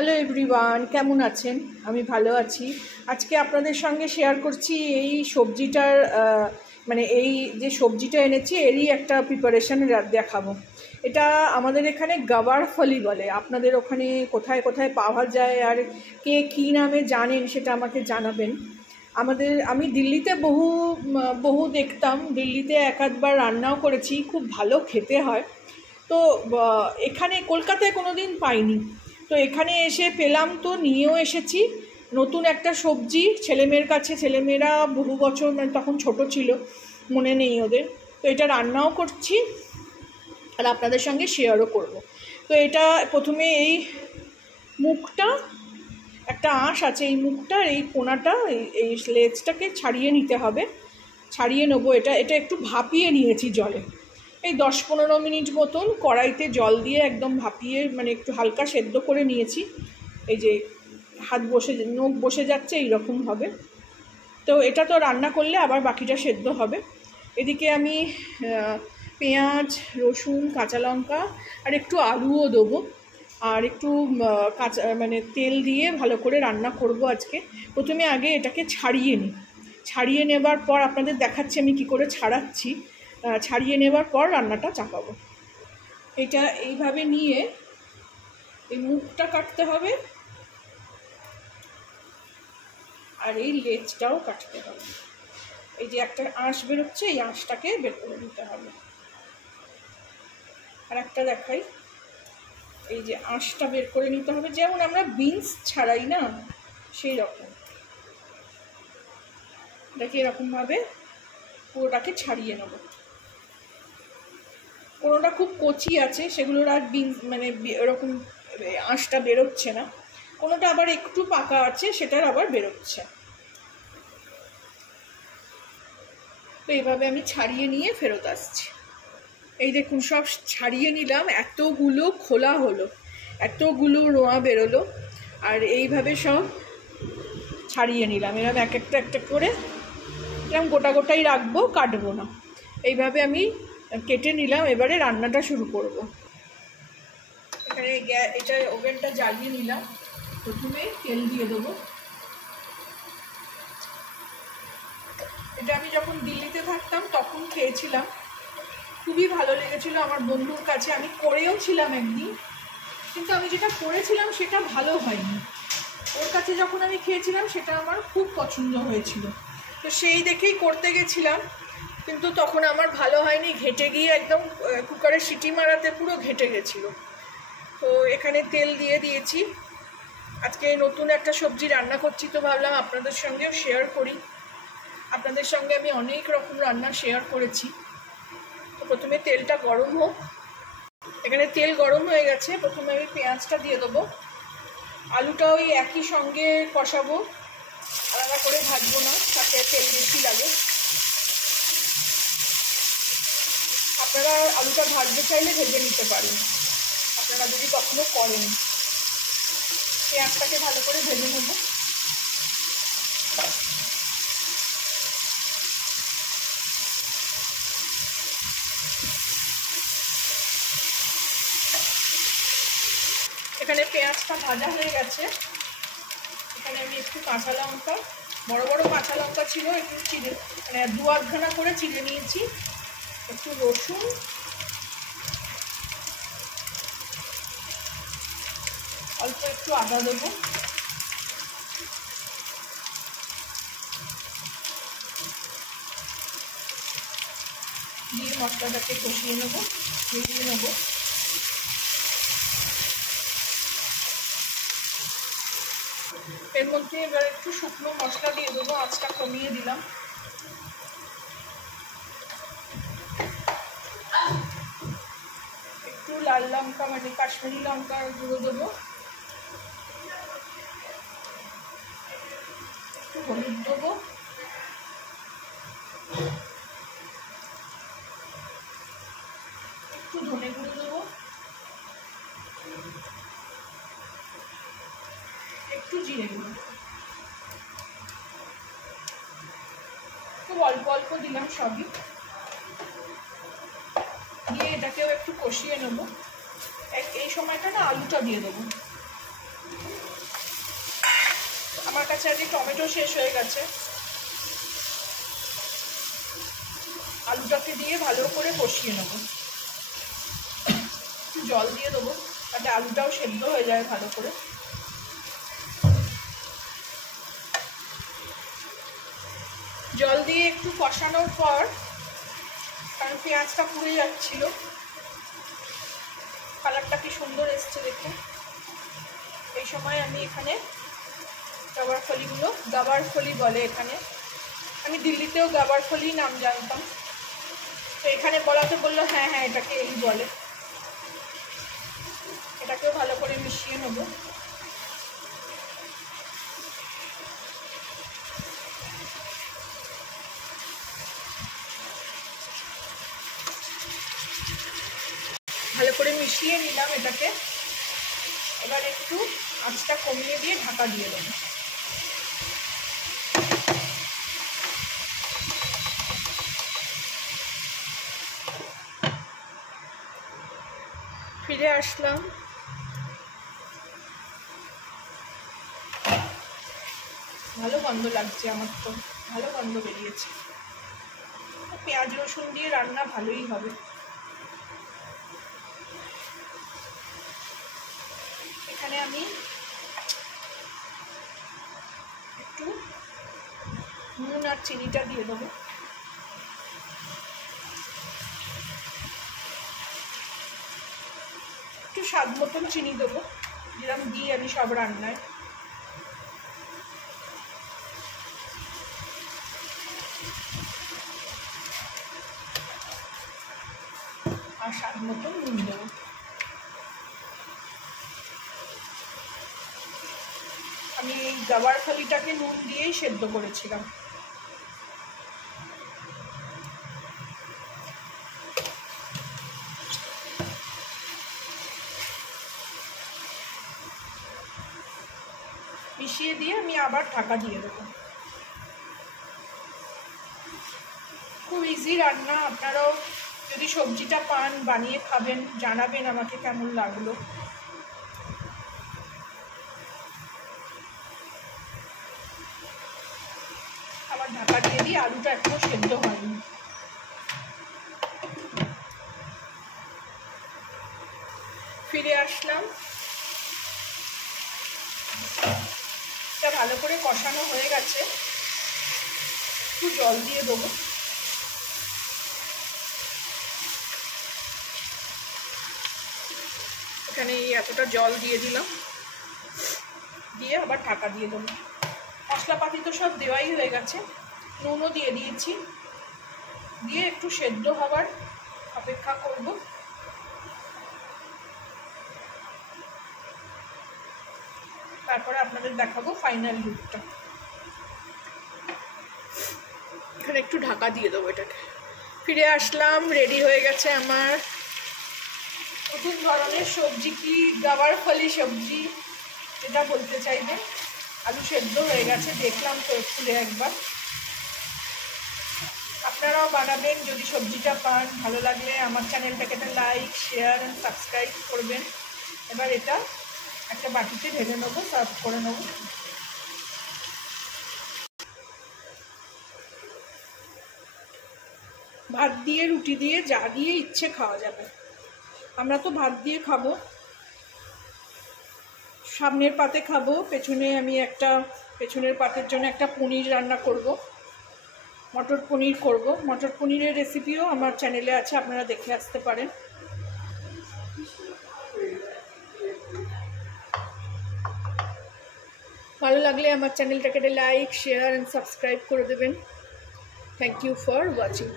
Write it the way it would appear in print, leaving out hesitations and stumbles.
Hello everyone, কেমন আছেন? আমি ভালো আছি। আজকে আপনাদের সঙ্গে শেয়ার করছি এই সবজিটার এই যে সবজিটা এনেছি এরই একটা প্রিপারেশন দেখাবো। এটা আমাদের এখানে গাওয়ার ফলি বলে। আপনাদের ওখানে কোথায় কোথায় পাওয়া যায় আর কে কী নামে জানেন সেটা আমাকে জানাবেন। আমি দিল্লিতে বহু দেখতাম, দিল্লিতে এক আধবার রান্নাও করেছি, খুব ভালো খেতে হয়। তো এখানে কলকাতায় কোনো দিন পাইনি, তো এখানে এসে পেলাম, তো নিয়েও এসেছি। নতুন একটা সবজি, ছেলেমেয়ের কাছে, ছেলেমেয়েরা বহু বছর তখন ছোট ছিল, মনে নেই ওদের, তো এটা রান্নাও করছি আর আপনাদের সঙ্গে শেয়ারও করব। তো এটা প্রথমে এই মুখটা, একটা আঁশ আছে এই মুখটার, এই কোনাটা, এই লেজটাকে ছাড়িয়ে নিতে হবে। ছাড়িয়ে নেবো। এটা একটু ভাপিয়ে নিয়েছি জলে, এই 10-15 মিনিট মতন কড়াইতে জল দিয়ে একদম ভাপিয়ে, একটু হালকা সেদ্ধ করে নিয়েছি। এই যে নখ বসে যাচ্ছে এইরকম হবে। তো এটা তো রান্না করলে আবার বাকিটা সেদ্ধ হবে। এদিকে আমি পেঁয়াজ, রসুন, কাঁচা লঙ্কা আর একটু আলুও দেবো, আর একটু তেল দিয়ে ভালো করে রান্না করব আজকে। প্রথমে আগে এটাকে ছাড়িয়ে নিই। ছাড়িয়ে নেবার পর আপনাদের দেখাচ্ছি আমি কি করে ছাড়াচ্ছি। ছাড়িয়ে নেবার পর রান্নাটা চাপাবো। এটা এইভাবে নিয়ে এই মুখটা কাটতে হবে আর এই লেজটাও কাটতে হবে। এই যে একটা আঁশ বেরোচ্ছে, এই আঁশটাকে বের করে নিতে হবে। আর একটা দেখাই, এই যে আঁশটা বের করে নিতে হবে, যেমন আমরা বিনস ছাড়াই না, সেই রকম। এটাকে এরকমভাবে পুরোটাকে ছাড়িয়ে নেব। কোনোটা খুব কচি আছে, সেগুলোর আর এরকম আঁশটা বেরোচ্ছে না। কোনোটা আবার একটু পাকা আছে, সেটার আবার বেরোচ্ছে। তো এইভাবে আমি ছাড়িয়ে নিয়ে ফেরত আসছি। এই দেখুন, সব ছাড়িয়ে নিলাম, এতগুলো খোলা হলো, এতগুলো রোঁয়া বেরোলো। আর এইভাবে সব ছাড়িয়ে নিলাম, এরকম এক একটা করে এরকম গোটা গোটাই রাখবো, কাটবো না। এইভাবে আমি কেটে নিলাম। এবারে রান্নাটা শুরু করব। এখানে এটা ওভেনটা জ্বালিয়ে নিলাম। প্রথমে তেল দিয়ে দেবো। এটা আমি যখন দিল্লিতে থাকতাম তখন খেয়েছিলাম, খুবই ভালো লেগেছিল আমার বন্ধুর কাছে। আমি করেও ছিলাম একদিন, কিন্তু আমি যেটা করেছিলাম সেটা ভালো হয়নি। ওর কাছে যখন আমি খেয়েছিলাম সেটা আমার খুব পছন্দ হয়েছিল, তো সেই দেখেই করতে গেছিলাম, কিন্তু তখন আমার ভালো হয়নি, ঘেটে গিয়ে একদম কুকারে সিটি মারাতে পুরো ঘেটে গেছিলো। তো এখানে তেল দিয়ে দিয়েছি। আজকে নতুন একটা সবজি রান্না করছি, তো ভাবলাম আপনাদের সঙ্গেও শেয়ার করি। আপনাদের সঙ্গে আমি অনেক রকম রান্না শেয়ার করেছি। তো প্রথমে তেলটা গরম হোক। এখানে তেল গরম হয়ে গেছে, প্রথমে আমি পেঁয়াজটা দিয়ে দেবো। আলুটা ওই একই সঙ্গে কষাবো, আলাদা করে ভাজবো না, তাতে তেল বেশি লাগে। আপনারা আলুটা ভাজতে চাইলে ভেজে নিতে পারেন, আপনারা যদি কখনো করেন। পেঁয়াজটাকে ভালো করে ভেজে নেব। এখানে পেঁয়াজটা ভাজা হয়ে গেছে। এখানে আমি একটু কাঁচা লঙ্কা, বড় বড় কাঁচা লঙ্কা ছিল, একটু চিড়ে, 2-8 করে চিড়ে নিয়েছি। একটু রসুন, অল্প একটু আদা দেবো, দিয়ে মশলাটাকে কষিয়ে নেবো, মিলিয়ে নেবো। এর মধ্যে এবার একটু শুকনো মশলা দিয়ে দেবো, আঁচটা কমিয়ে দিলাম। একটু লাল লঙ্কা, কাশ্মীরি লঙ্কার গুঁড়ো দেবো, একটু হলুদ দেবো, একটু ধনে গুঁড়ো দেবো, একটু জিরে গুঁড়ো। খুব অল্প অল্প দিলাম সবই, দিয়ে এটাকেও একটু কষিয়ে নেবো। এই সময়টা না আলুটা দিয়ে দেবো। গেছে, আর টমেটো শেষ হয়ে গেছে। আলুটাকে দিয়ে ভালো করে কষিয়ে নেব। একটু জল দিয়ে দেবো যাতে আলুটাও সেদ্ধ হয়ে যায় ভালো করে। জল দিয়ে একটু কষানোর পর, কারণ পেঁয়াজটা পুড়ে যাচ্ছিল, কালারটা কি সুন্দর এসছে দেখুন। এই সময় আমি এখানে গাবার ফলিগুলো, গাবার ফলি বলে এখানে, আমি দিল্লিতেও গাবার ফলি নাম জানতাম, তো এখানে বলাতে বললো হ্যাঁ হ্যাঁ এটাকে এই বলে। এটাকেও ভালো করে মিশিয়ে নেব। ভালো করে মিশিয়ে নিলাম এটাকে। এবার একটু আঁচটা কমিয়ে দিয়ে ঢাকা দিয়ে দেব। ফিরে আসলাম। ভালো গন্ধ লাগছে আমার, তো ভালো গন্ধ বেরিয়েছে। পেঁয়াজ রসুন দিয়ে রান্না ভালোই হবে। এখানে আমি একটু নুন আর চিনিটা দিয়ে দেবো। একটু স্বাদ মতন চিনি দেবো, যেরকম দিই আমি সব রান্নায়। আর স্বাদ মতন নুন দেবো। আমি এই গাবার ফলিটাকে নুন দিয়েই সেদ্ধ করেছিলাম। মিশিয়ে দিয়ে আমি আবার ঢাকা দিয়ে দেবো। খুব ইজি রান্না, আপনারাও যদি সবজিটা পান বানিয়ে খাবেন, জানাবেন আমাকে কেমন লাগলো। আবার ঢাকা দিয়ে দিয়ে, আলুটা এখনো সেদ্ধ হয়নি। ফিরে আসলাম। এটা ভালো করে কষানো হয়ে গেছে। একটু জল দিয়ে দেবো। এখানে এতটা জল দিয়ে দিলাম, দিয়ে আবার ঢাকা দিয়ে দেবো। মশলাপাতি তো সব দেওয়াই হয়ে গেছে, নুনও দিয়ে দিয়েছি, দিয়ে একটু সেদ্ধ হবার অপেক্ষা করব। তারপরে আপনাদের দেখাবো ফাইনাল লুকটা। এখানে একটু ঢাকা দিয়ে দেবো এটাকে। ফিরে আসলাম, রেডি হয়ে গেছে আমার নতুন ধরনের সবজি, কি গাবার ফলি সবজি যেটা বলতে চাইবে। আলু সেদ্ধ হয়ে গেছে, দেখলাম তো খুলে একবার। আপনারাও বানাবেন যদি সবজিটা পান। ভালো লাগলে আমার চ্যানেলটাকে একটা লাইক, শেয়ার অ্যান্ড সাবস্ক্রাইব করবেন। এবার এটা একটা বাটিতে ঢেলে নেবো, সার্ভ করে নেবো। ভাত দিয়ে, রুটি দিয়ে, যা দিয়ে ইচ্ছে খাওয়া যাবে। আমরা তো ভাত দিয়ে খাবো। সামনের পাতে খাবো, পেছনে আমি পেছনের পাতের জন্য একটা পনির রান্না করব, মটর পনির করব। মটর পনিরের রেসিপিও আমার চ্যানেলে আছে, আপনারা দেখে আসতে পারেন। ভালো লাগলে আমার চ্যানেলটাকে লাইক, শেয়ার অ্যান্ড সাবস্ক্রাইব করে দেবেন। Thank you for watching.